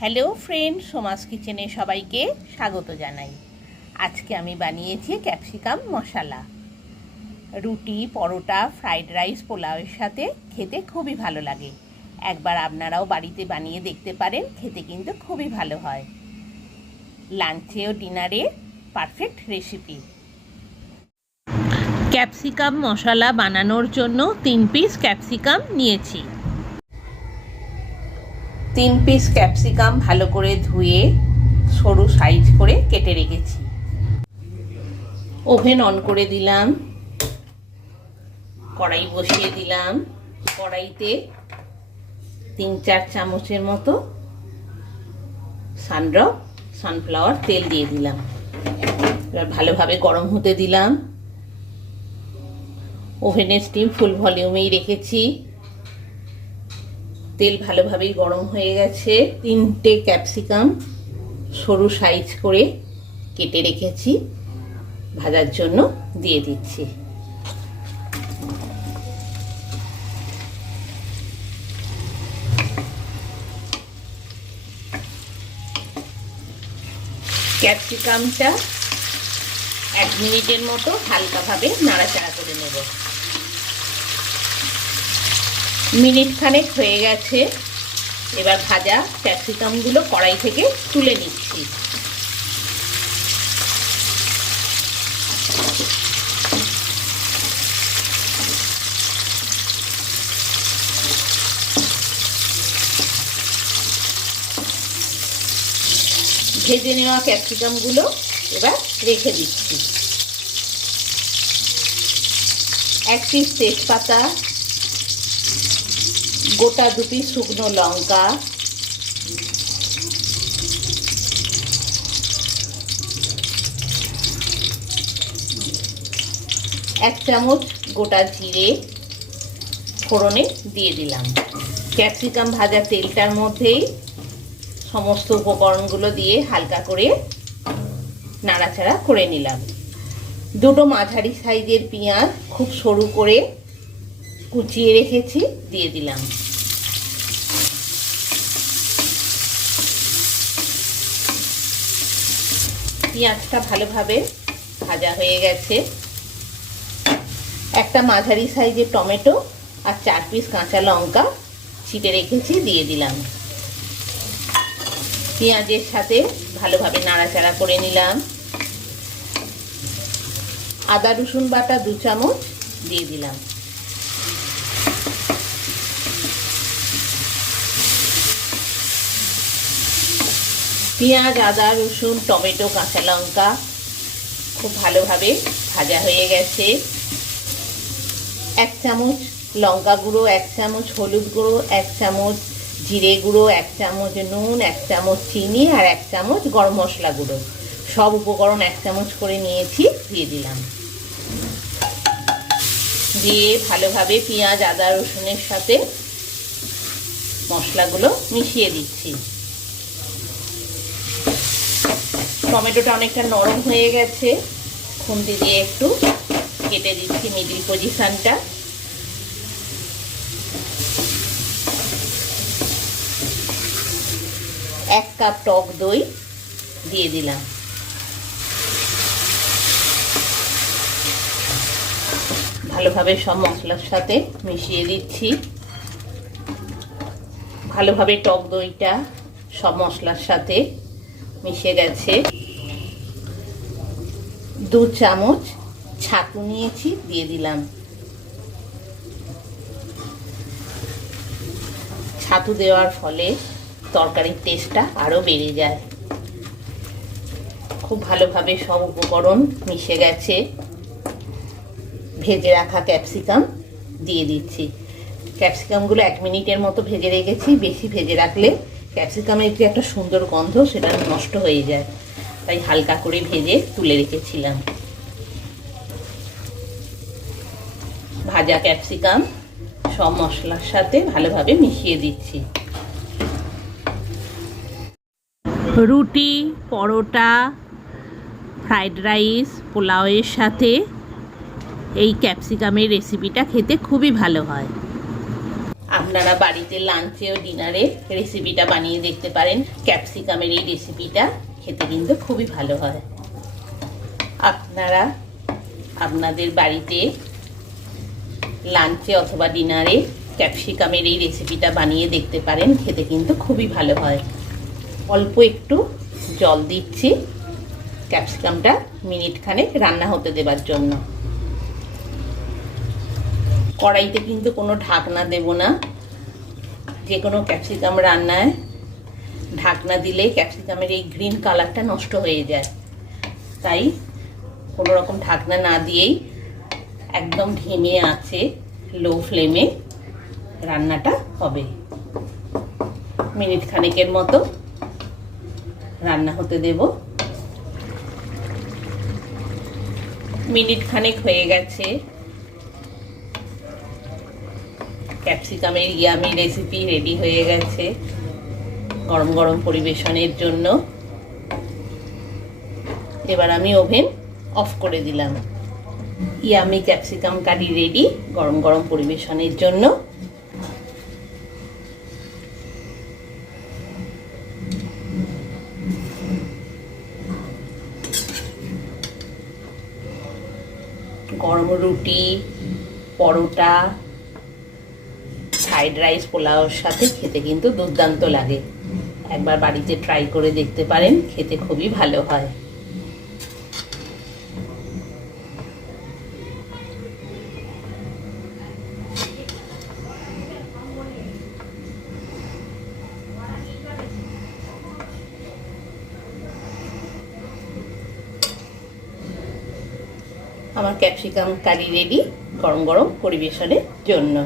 Hello friend, Soma's কিচেনে সবাইকে স্বাগত জানাই। আজকে আমি বানিয়েছি ক্যাপসিকাম মশলা। রুটি, পরোটা, ফ্রাইড রাইস, পোলাওয়ের সাথে খেতে খুবই ভালো লাগে। একবার আপনারাও বাড়িতে বানিয়ে দেখতে পারেন, খেতে কিন্তু খুবই ভালো হয়। লাঞ্চে ও ডিনারে পারফেক্ট রেসিপি। ক্যাপসিকাম মশলা বানানোর জন্য 3 পিস ক্যাপসিকাম নিয়েছি। 3 পিস ক্যাপসিকাম ভালো করে ধুয়ে সরু সাইজ করে কেটে রেখেছি। ওভেন অন করে দিলাম, কড়াই বসিয়ে দিলাম। কড়াইতে 3-4 চামচের মতো সানফ্লাওয়ার তেল দিয়ে দিলাম। এবার ভালোভাবে গরম হতে দিলাম। ওভেনের স্টিম ফুল ভলিউমেই রেখেছি। তেল ভালোভাবেই গরম হয়ে গেছে। 3টে ক্যাপসিকাম সরু সাইজ করে কেটে রেখেছি, ভাজার জন্য দিয়ে দিচ্ছি। ক্যাপসিকামটা 1 মিনিটের মতো হালকাভাবে নাড়াচাড়া করে নেব। মিনিট খানেক হয়ে গেছে। এবার ভাজা ক্যাপসিকামগুলো কড়াই থেকে তুলে নিচ্ছি। ভেজে নেওয়া ক্যাপসিকামগুলো এবার রেখে দিচ্ছি। 1 পিস তেজপাতা, গোটা 2 পিস শুকনো লঙ্কা, 1 চামচ গোটা জিরে ফোড়নে দিয়ে দিলাম। ক্যাপসিকাম ভাজা তেলটার মধ্যেই সমস্ত উপকরণগুলো দিয়ে হালকা করে নাড়াচাড়া করে নিলাম। 2টো মাঝারি সাইজের পেঁয়াজ খুব সরু করে কুচিয়ে রেখেছি, দিয়ে দিলাম। পেঁয়াজটা ভালোভাবে ভাজা হয়ে গেছে। একটা মাঝারি সাইজের টমেটো আর 4 পিস কাঁচা লঙ্কা ছিটে রেখেছি, দিয়ে দিলাম। পেঁয়াজের সাথে ভালোভাবে নাড়াচাড়া করে নিলাম। আদা রসুন বাটা 2 চামচ দিয়ে দিলাম। পেঁয়াজ, আদা রসুন, টমেটো, কাঁচা লঙ্কা খুব ভালোভাবে ভাজা হয়ে গেছে। 1 চামচ লঙ্কা গুঁড়ো, 1 চামচ হলুদ গুঁড়ো, 1 চামচ জিরে গুঁড়ো, 1 চামচ নুন, 1 চামচ চিনি আর 1 চামচ গরম মশলা গুঁড়ো, সব উপকরণ 1 চামচ করে নিয়েছি, দিয়ে দিলাম। দিয়ে ভালোভাবে পেঁয়াজ, আদা রসুনের সাথে মশলাগুলো মিশিয়ে দিচ্ছি। টমেটোটা অনেকটা নরম হয়ে গেছে, খুন্তি দিয়ে একটু কেটে দিচ্ছি মিডিল পজিশনটা। এক কাপ টক দই দিয়ে দিলাম। ভালোভাবে সব মশলার সাথে মিশিয়ে দিচ্ছি। ভালোভাবে টক দইটা সব মশলার সাথে মিশে গেছে। 2 চামচ ছাতু নিয়েছি, দিয়ে দিলাম। ছাতু দেওয়ার ফলে তরকারির টেস্টটা আরো বেড়ে যায়। খুব ভালোভাবে সব উপকরণ মিশে গেছে। ভেজে রাখা ক্যাপসিকাম দিয়ে দিচ্ছি। ক্যাপসিকামগুলো 1 মিনিটের মতো ভেজে রেখেছি। বেশি ভেজে রাখলে ক্যাপসিকামের যে একটা সুন্দর গন্ধ সেটা নষ্ট হয়ে যায়, তাই হালকা করে ভেজে তুলে রেখেছিলাম। ভাজা ক্যাপসিকাম সব মশলার সাথে ভালোভাবে মিশিয়ে দিচ্ছি। রুটি, পরোটা, ফ্রাইড রাইস, পোলাওয়ের সাথে এই ক্যাপসিকামের রেসিপিটা খেতে খুবই ভালো হয়। আপনারা বাড়িতে লাঞ্চে ও ডিনারে রেসিপিটা বানিয়ে দেখতে পারেন। ক্যাপসিকামের এই রেসিপিটা খেতে কিন্তু খুবই ভালো হয়। আপনারা আপনাদের বাড়িতে লাঞ্চে অথবা ডিনারে ক্যাপসিকামের এই রেসিপিটা বানিয়ে দেখতে পারেন, খেতে কিন্তু খুবই ভালো হয়। অল্প একটু জল দিচ্ছি ক্যাপসিকামটা মিনিটখানেক রান্না হতে দেবার জন্য। কড়াইতে কিন্তু কোনো ঢাকনা দেব না। যে কোনো ক্যাপসিকাম রান্নায় ঢাকনা দিলে ক্যাপসিকামের এই গ্রিন কালারটা নষ্ট হয়ে যায়, তাই কোনো রকম ঢাকনা না দিয়েই একদম ধিমে আছে লো ফ্লেমে রান্নাটা হবে। মিনিট খানেকের মতো রান্না হতে দেব। মিনিট খানেক হয়ে গেছে। ক্যাপসিকামের ইয়ামি রেসিপি রেডি হয়ে গেছে গরম গরম পরিবেশনের জন্য। এবার আমি ওভেন অফ করে দিলাম। ইয়ামি ক্যাপসিকাম কারি রেডি গরম গরম পরিবেশনের জন্য। গরম রুটি, পরোটা, ফ্রাইড রাইস, পোলাওর সাথে খেতে কিন্তু দুর্দান্ত লাগে। একবার বাড়িতে ট্রাই করে দেখতে পারেন, খেতে খুবই ভালো হয়। আমার ক্যাপসিকাম কারি রেডি গরম গরম পরিবেশনের জন্য।